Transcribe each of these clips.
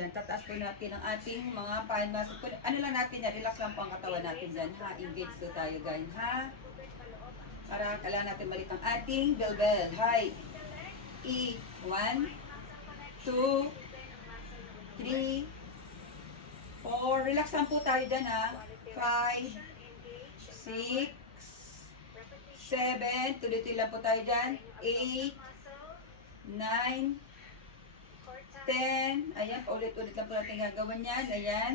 Yan, tataas po natin ang ating mga fine muscle. Ano lang natin yan, relax lang po ang katawan natin dyan, ha? Engage po tayo, guys, ha? Para kailangan natin balik ang ating bell. Hi. E. 1, 2, 3, 4. Relax lang po tayo dyan, ha? 5, 6, 7. Tuloy-tuloy lang po tayo dyan. 8, 9, 10. Ayan, ulit-ulit lang po natin gagawin yan. Ayan.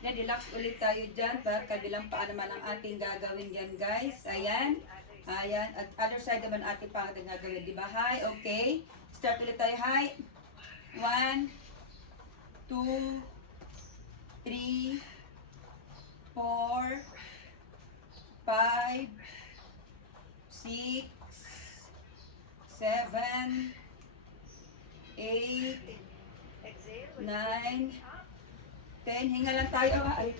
Then, relax ulit tayo dyan. Kabilang paa naman ang ating gagawin yan, guys. Ayan. Ayan. At other side naman ating paa natin gagawin. Diba? Hi. Okay. Start ulit tayo. Hi. 1, 2, 3, 4, 5, 6, 7, 8, 9, 10. Hinga lang tayo. Ay,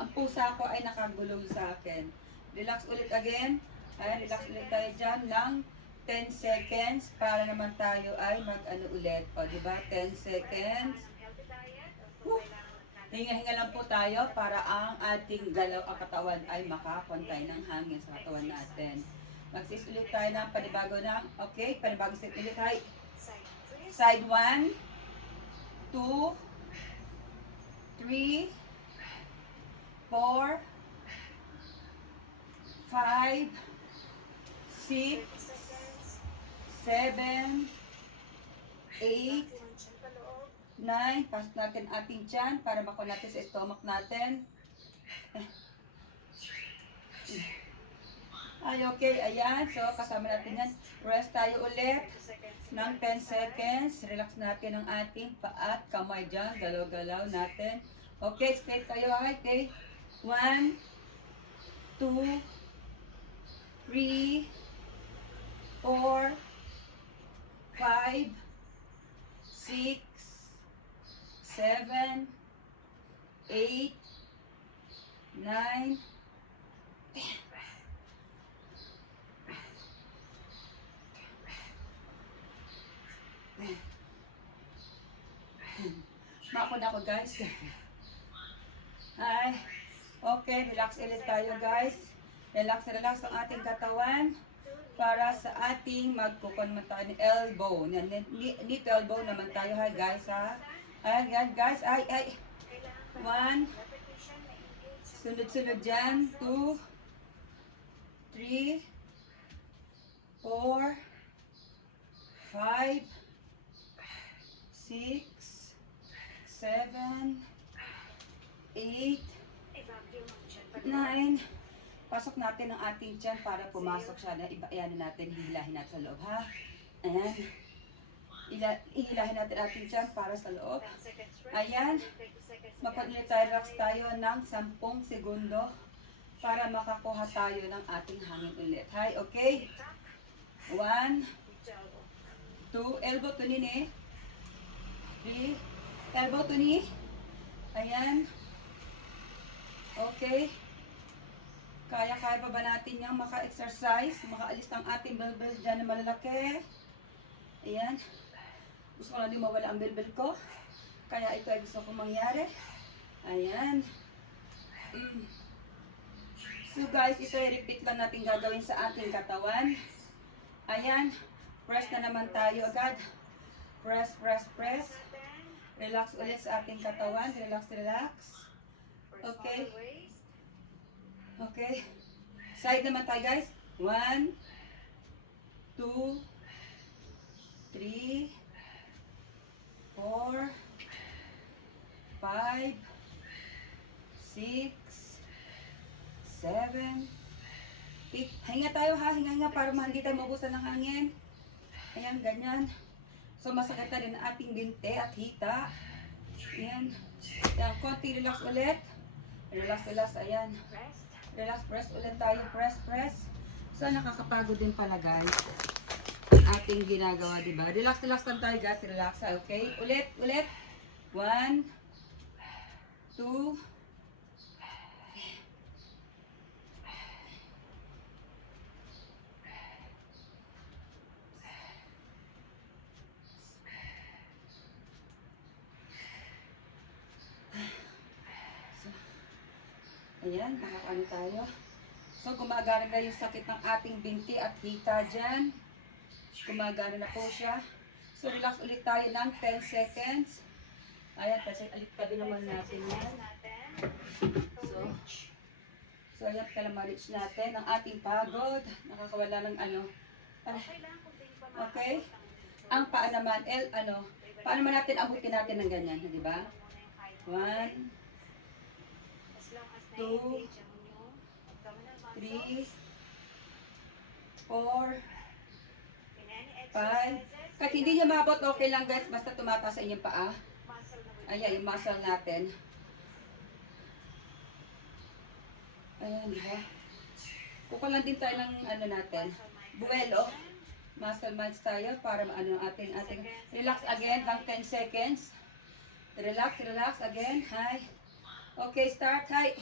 ang pusa ko ay nakagulong sa akin. Relax ulit again. Ayan, relax ulit tayo dyan ng 10 seconds para naman tayo ay mag-ano ulit. O, diba? 10 seconds. Hinga-hinga lang po tayo para ang ating galaw ang katawan ay makakontay ng hangin sa katawan natin. Magsis ulit tayo ng panibago na. Okay, panibago set ulit. Hi. Side 1, 2, 3, 4, 5, 6, 7, 8, 9. Pasok natin ating tiyan para makuha natin sa stomach natin. Ay, okay. Ayan. So, kasama natin yan. Rest tayo ulit ng 10 seconds. Relax natin ang ating paa at kamay dyan. Galaw-galaw natin. Okay, straight tayo. Okay. 1, 2, 3, 4, 5, 6, 7, 8, 9, 10. Mako na ako, guys. Ay, okay, relax ulit tayo, guys. Relax ang ating katawan para sa ating magkukon tayo ni elbow. Knee to elbow naman tayo, ha, guys, ha. Ayan, guys. Ay. 1. Sunod-sunod dyan. 2, 3, 4, 5, 6, 7, 8, 9. Pasok natin ang ating tiyan para pumasok siya. Ibayanin natin, hihilahin natin sa loob, ha? Ayan. Ihilahin natin ating tiyan para sa loob. Ayan. Magpatuloy tayo, relax tayo ng 10 segundo para makakuha tayo ng ating hangin ulit. Hi, okay? 1, 2, elbow to knee. 3, elbow to knee. Ayan. Okay. Kaya pa ba natin yung maka-exercise? Makaalis ng ating belbel dyan na malalaki. Ayan. Gusto ko na din mawala ang belbel ko. Kaya ito ay gusto kong mangyari. Ayan. So guys, ito ay repeat lang natin gagawin sa ating katawan. Ayan. Press na naman tayo agad. Press. Relax ulit sa ating katawan. Relax. Okay. Okay. Side naman tayo, guys. 1, 2, 3, 4, 5, 6, 7, 8. Hinga tayo, ha. Hinga para hindi tayo mabusan ng hangin. Ayan, ganyan. So, masakit na rin ang ating binte at hita. Ayan. Ayan, konti relax ulit. Relax. Ayan. Relax, press ulit tayo. Press. So, nakakapagod din pala, guys. Ating ginagawa, diba? Relax lang tayo, guys. Relax, okay? Ulit. 1, 2, Ayan, nakakaano tayo. So, gumagana na yung sakit ng ating binti at hita dyan. Gumagana na po siya. So, relax ulit tayo ng 10 seconds. Ayan, kasi tabi naman natin yan. So ayan, kalamarich natin ang ating pagod. Nakakawala ng ano. Okay? Ang paa naman, paano naman natin abutin natin ng ganyan, di ba? 1, 2, 3, 4, 5. Kahit hindi niya maabot, okay lang guys. Basta tumataas sa inyong paa. Ayan, yung muscle natin. Ayan, di ba? Kukuha lang din tayo ng ano natin. Buwelo. Muscle minds tayo para maano ating relax again ng 10 seconds. Relax again. Hi. Okay, start. Hi.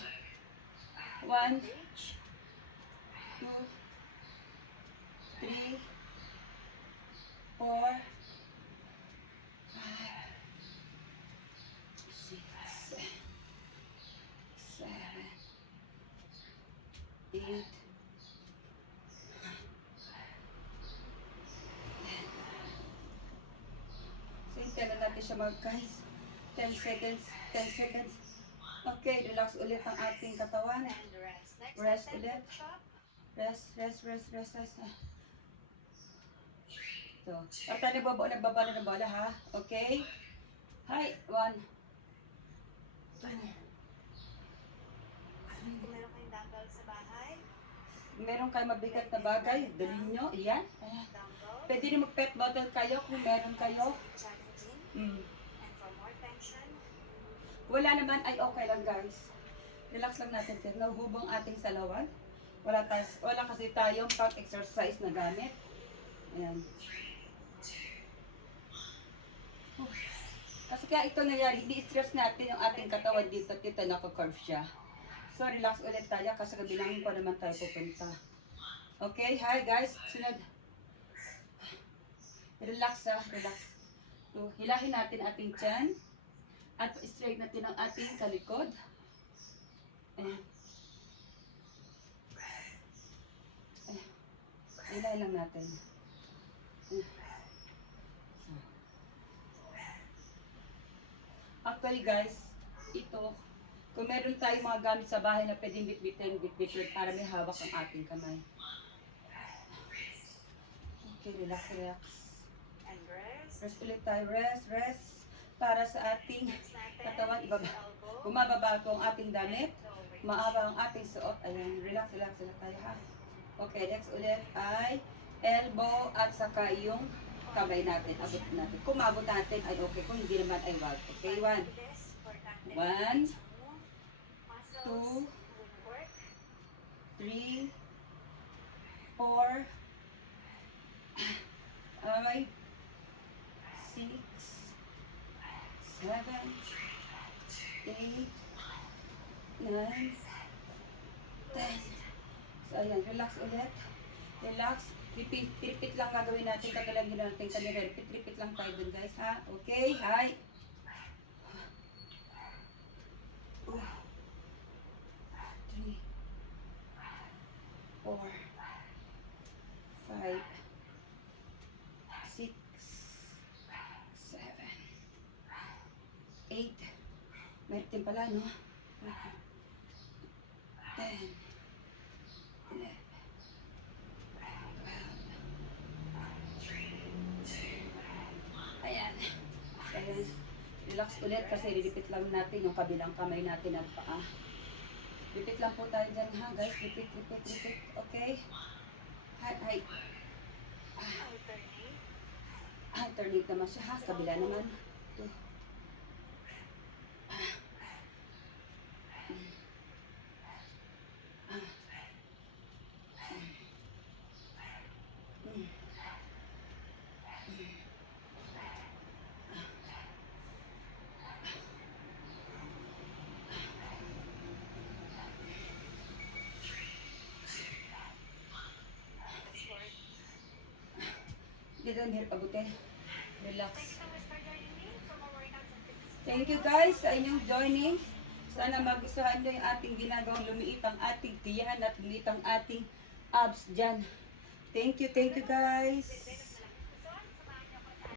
1, 2, 3, 4, 8. So, hintayin na natin siya guys. 10 seconds. 10 seconds. Okay, relax ulit ang ating katawan. Rest ulit. Rest. So, at nagbaba ng bola ha. Okay? Hi. 1. 2. Meron kayo mabigat na bagay, dalhin nyo, iyan. Pwede rin mag-pet bottle kayo kung meron kayo. Wala naman, ay okay lang guys. Relax lang natin, sir. Nahuhubong ating salawan. Wala kasi tayong pang-exercise na gamit. Ayan. Kasi kaya ito nangyari, di-stress natin yung ating katawan dito. Dito naka-curve siya. So, relax ulit tayo kasi kabilang pa naman tayo pupunta. Okay, hi guys. Sunod. Relax relax. So, hilahin natin ating tiyan. At straight natin ang ating kalikod. Ayan. Hilahin lang natin. Actually guys, ito, kung meron tayong mga gamit sa bahay na pwedeng bitbitin para may hawak ang ating kamay. Okay, relax. Rest ulit tayo. Rest. Para sa ating katawan, bumababa ko ang ating damit. Maaba ang ating suot. Ayan, relax tayo ha. Okay, next ulit ay elbow at saka yung kamay natin. Abot natin. Kung maabot natin ay okay. Kung hindi naman ay wag. Okay, 1. 1, 2, 3, 4, 5, 6, 7, 8, 9, 10. So, ayan, relax ulit. Relax. Repeat lang gagawin natin. Kagalang ginawa natin kanina. Repeat lang tayo dun guys ha. Okay, hi. 3, 4, 5, 6, 7, 8. Meron din pala, no? 10, 11, 12. Ayan. Relax ulit kasi repeat lang natin yung kabilang kamay natin at paa. Repeat lang po tayo dyan ha guys. Repeat. Okay? Hi. Alternate naman siya ha. Kabila naman. Dito hirap abutin. Relax. Thank you guys sa inyong joining. Sana magustuhan nyo yung ating ginagawang lumiit ang ating tiyan at lumiit ang ating abs dyan. Thank you guys.